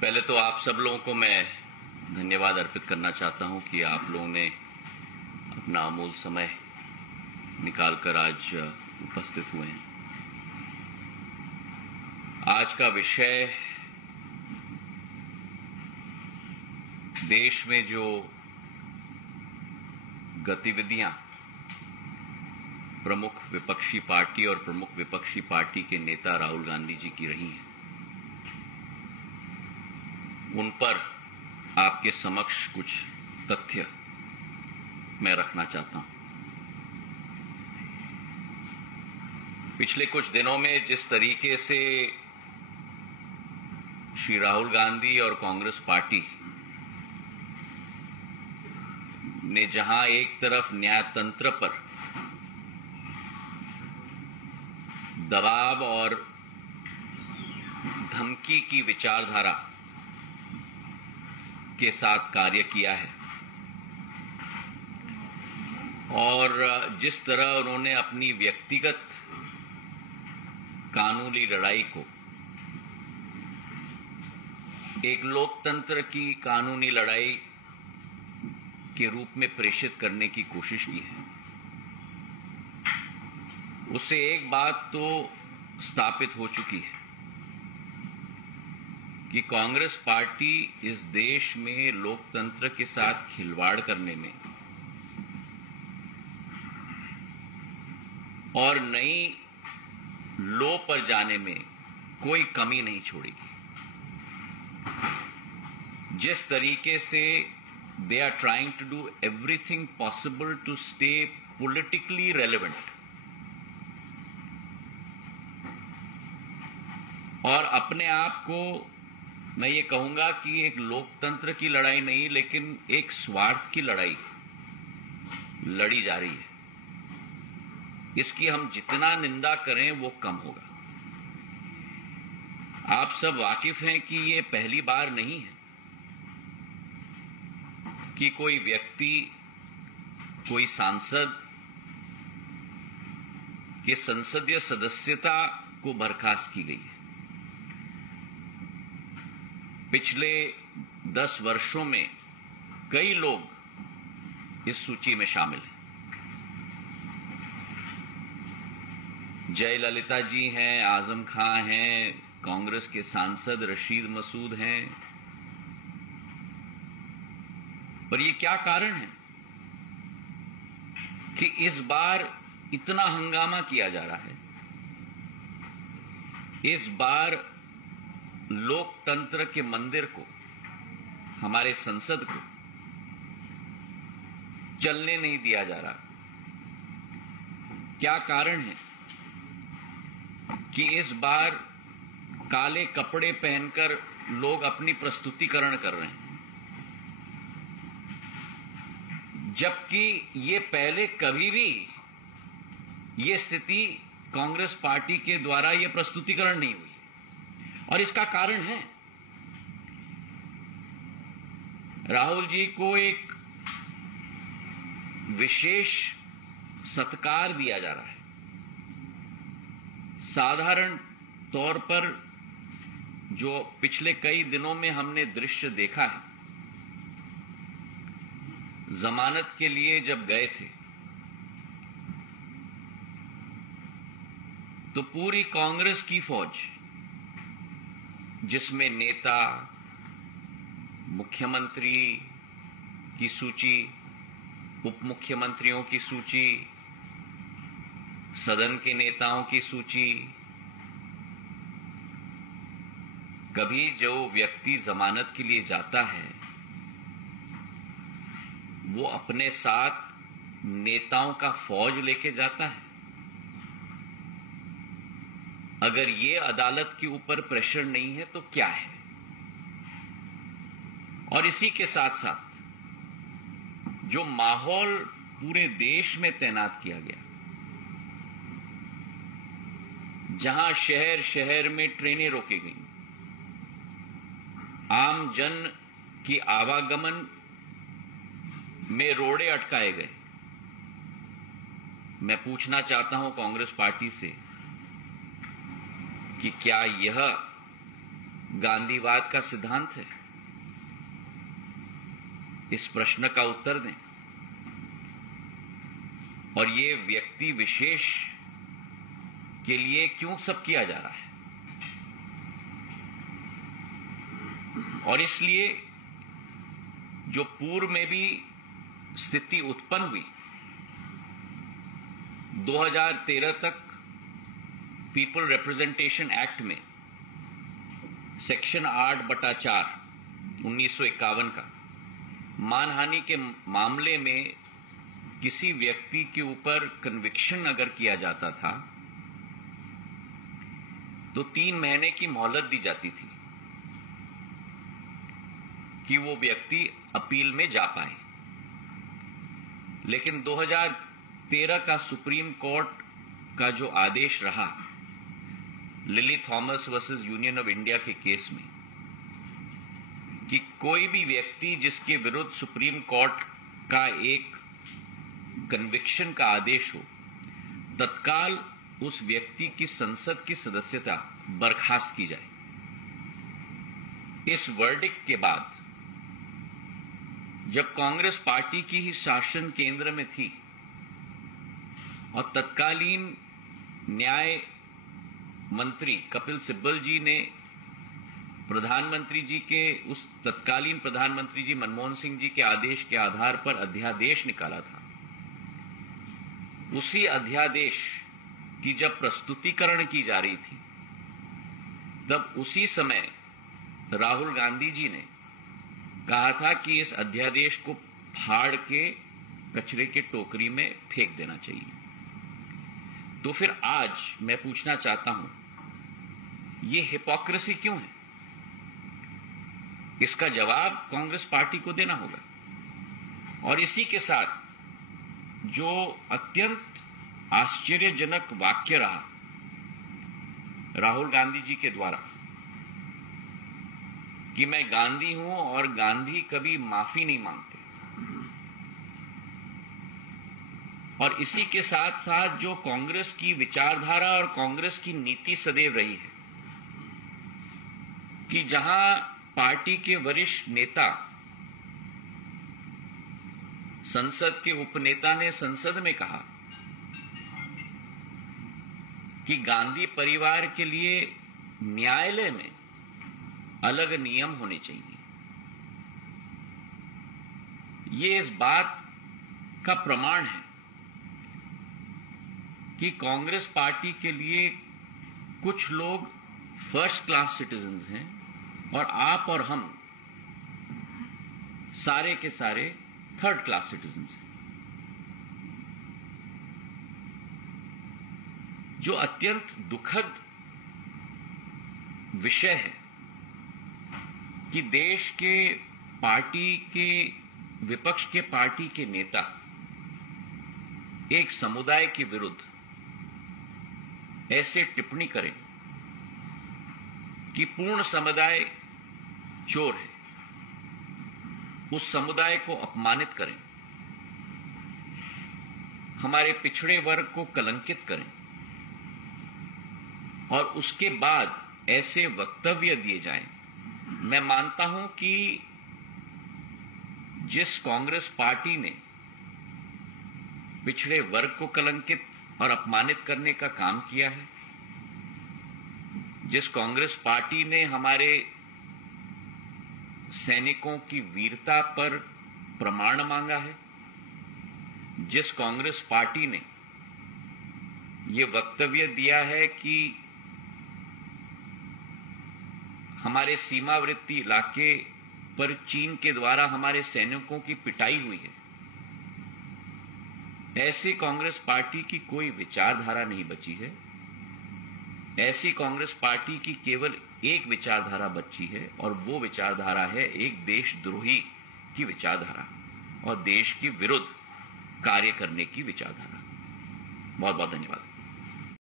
पहले तो आप सब लोगों को मैं धन्यवाद अर्पित करना चाहता हूं कि आप लोगों ने अपना अमूल्य समय निकालकर आज उपस्थित हुए हैं। आज का विषय देश में जो गतिविधियां प्रमुख विपक्षी पार्टी और प्रमुख विपक्षी पार्टी के नेता राहुल गांधी जी की रही हैं, उन पर आपके समक्ष कुछ तथ्य मैं रखना चाहता हूं। पिछले कुछ दिनों में जिस तरीके से श्री राहुल गांधी और कांग्रेस पार्टी ने जहां एक तरफ न्यायतंत्र पर दबाव और धमकी की विचारधारा के साथ कार्य किया है और जिस तरह उन्होंने अपनी व्यक्तिगत कानूनी लड़ाई को एक लोकतंत्र की कानूनी लड़ाई के रूप में प्रेषित करने की कोशिश की है, उससे एक बात तो स्थापित हो चुकी है कि कांग्रेस पार्टी इस देश में लोकतंत्र के साथ खिलवाड़ करने में और नई लो पर जाने में कोई कमी नहीं छोड़ेगी। जिस तरीके से they are trying to do everything possible to stay politically relevant और अपने आप को मैं ये कहूंगा कि एक लोकतंत्र की लड़ाई नहीं लेकिन एक स्वार्थ की लड़ाई लड़ी जा रही है, इसकी हम जितना निंदा करें वो कम होगा। आप सब वाकिफ हैं कि ये पहली बार नहीं है कि कोई व्यक्ति, कोई सांसद के संसदीय सदस्यता को बर्खास्त की गई है। पिछले 10 वर्षों में कई लोग इस सूची में शामिल हैं। जयललिता जी हैं, आजम खां हैं, कांग्रेस के सांसद रशीद मसूद हैं। पर ये क्या कारण है कि इस बार इतना हंगामा किया जा रहा है? इस बार लोकतंत्र के मंदिर को, हमारे संसद को चलने नहीं दिया जा रहा। क्या कारण है कि इस बार काले कपड़े पहनकर लोग अपनी प्रस्तुतिकरण कर रहे हैं, जबकि ये पहले कभी भी ये स्थिति कांग्रेस पार्टी के द्वारा ये प्रस्तुतिकरण नहीं हुई? और इसका कारण है राहुल जी को एक विशेष सत्कार दिया जा रहा है। साधारण तौर पर जो पिछले कई दिनों में हमने दृश्य देखा है, जमानत के लिए जब गए थे तो पूरी कांग्रेस की फौज, जिसमें नेता, मुख्यमंत्री की सूची, उप मुख्यमंत्रियों की सूची, सदन के नेताओं की सूची, कभी जो व्यक्ति जमानत के लिए जाता है वो अपने साथ नेताओं का फौज लेके जाता है। अगर ये अदालत के ऊपर प्रेशर नहीं है तो क्या है? और इसी के साथ साथ जो माहौल पूरे देश में तैनात किया गया, जहां शहर शहर में ट्रेनें रोकी गईं, आम जन की आवागमन में रोड़े अटकाए गए। मैं पूछना चाहता हूं कांग्रेस पार्टी से कि क्या यह गांधीवाद का सिद्धांत है? इस प्रश्न का उत्तर दें। और ये व्यक्ति विशेष के लिए क्यों सब किया जा रहा है? और इसलिए जो पूर्व में भी स्थिति उत्पन्न हुई, 2013 तक पीपल रिप्रेजेंटेशन एक्ट में सेक्शन 8/4 1951 का मानहानि के मामले में किसी व्यक्ति के ऊपर कन्विक्शन अगर किया जाता था तो 3 महीने की मोहलत दी जाती थी कि वो व्यक्ति अपील में जा पाए। लेकिन 2013 का सुप्रीम कोर्ट का जो आदेश रहा lily Thomas versus union of India के केस में, कि कोई भी व्यक्ति जिसके विरुद्ध सुप्रीम कोर्ट का एक कन्विक्शन का आदेश हो, तत्काल उस व्यक्ति की संसद की सदस्यता बर्खास्त की जाए। इस वर्डिक्ट के बाद जब कांग्रेस पार्टी की ही शासन केंद्र में थी और तत्कालीन न्याय मंत्री कपिल सिब्बल जी ने प्रधानमंत्री जी के उस तत्कालीन प्रधानमंत्री जी मनमोहन सिंह जी के आदेश के आधार पर अध्यादेश निकाला था, उसी अध्यादेश की जब प्रस्तुतिकरण की जा रही थी तब उसी समय राहुल गांधी जी ने कहा था कि इस अध्यादेश को फाड़ के कचरे के टोकरी में फेंक देना चाहिए। तो फिर आज मैं पूछना चाहता हूं, ये हिपोक्रेसी क्यों है? इसका जवाब कांग्रेस पार्टी को देना होगा। और इसी के साथ जो अत्यंत आश्चर्यजनक वाक्य रहा राहुल गांधी जी के द्वारा कि मैं गांधी हूं और गांधी कभी माफी नहीं मांगते, और इसी के साथ साथ जो कांग्रेस की विचारधारा और कांग्रेस की नीति सदैव रही है कि जहां पार्टी के वरिष्ठ नेता, संसद के उपनेता ने संसद में कहा कि गांधी परिवार के लिए न्यायालय में अलग नियम होने चाहिए, ये इस बात का प्रमाण है कि कांग्रेस पार्टी के लिए कुछ लोग फर्स्ट क्लास सिटीजन्स हैं और आप और हम सारे के सारे थर्ड क्लास सिटीजन्स हैं। जो अत्यंत दुखद विषय है कि देश के पार्टी के विपक्ष के पार्टी के नेता एक समुदाय के विरुद्ध ऐसे टिप्पणी करें कि पूर्ण समुदाय चोर है, उस समुदाय को अपमानित करें, हमारे पिछड़े वर्ग को कलंकित करें और उसके बाद ऐसे वक्तव्य दिए जाएं। मैं मानता हूं कि जिस कांग्रेस पार्टी ने पिछड़े वर्ग को कलंकित और अपमानित करने का काम किया है, जिस कांग्रेस पार्टी ने हमारे सैनिकों की वीरता पर प्रमाण मांगा है, जिस कांग्रेस पार्टी ने ये वक्तव्य दिया है कि हमारे सीमावर्ती इलाके पर चीन के द्वारा हमारे सैनिकों की पिटाई हुई है, ऐसी कांग्रेस पार्टी की कोई विचारधारा नहीं बची है। ऐसी कांग्रेस पार्टी की केवल एक विचारधारा बची है और वो विचारधारा है एक देशद्रोही की विचारधारा और देश के विरुद्ध कार्य करने की विचारधारा। बहुत बहुत धन्यवाद।